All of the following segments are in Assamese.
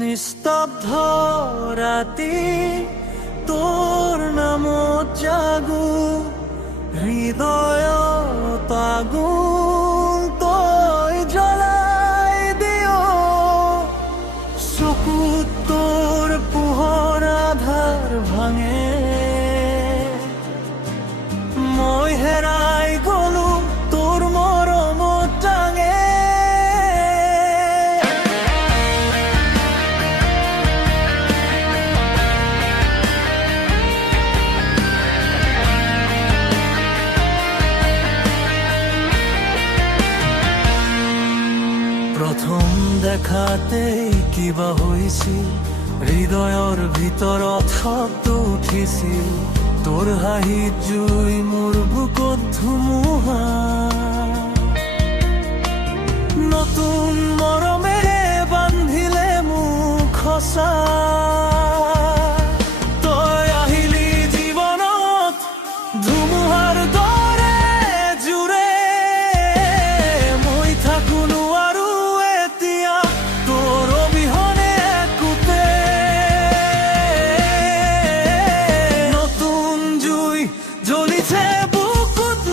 নিস্তব্ধ ৰাতি তোৰ নাম জাগু হৃদয় তাগুন তই জ্বলাই দিও চকু তোৰ পোহৰ আধাৰ ভাঙে মই হেৰাই গলো তোৰ মৰমত টাঙে প্ৰথম দেখাতেই কিবা হৈছিল হৃদয়ৰ ভিতৰত শব্দ উঠিছিল তোৰ হাঁহিত জুই মোৰ বুকুত ধুমুহা নতুন মৰমেৰে বান্ধিলে মোক সঁচা তই আহিলি জীৱনত ধুমুহাৰ দৰে জোৰে মই থাকো নোৱাৰো এতিয়া তোৰ অবিহনে একোতে নতুন জুই জ্বলিছে বুকুত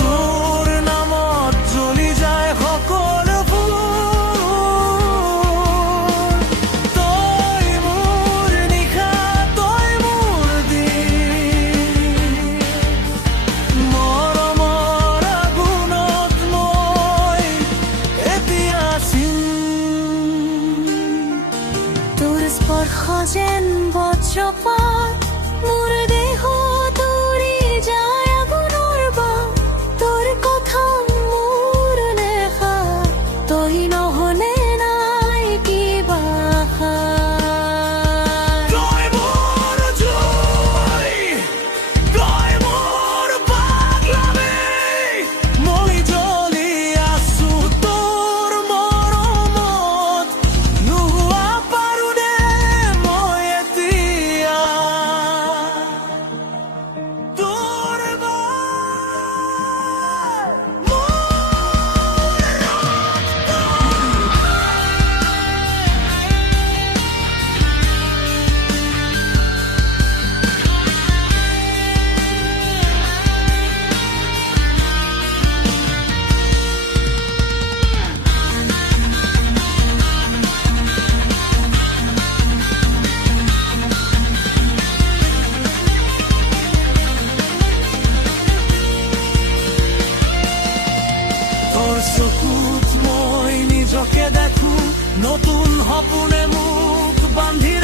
তোৰ নামত জ্বলি যায় সকলোবোৰ তই মোৰ নিশা তই মোৰ দিন মৰমৰ আগুনত মই এতিয়া তোৰ স্পৰ্শ যেন বজ্ৰপাত মোৰ দেহ দৌৰি যায় আগুনৰ বাট তোৰ কথা মোৰ নেশা তই নহলে নাই কিবা আশা তই মোৰ জুই তই মোৰ পাগলামি মই জ্বলি আছো তোৰ মৰমত নোহোৱা পাৰো দে মই এতিয়া তোৰ তোৰ চকুত মই নিজকে দেখো নতুন সপোনে মোক বান্ধি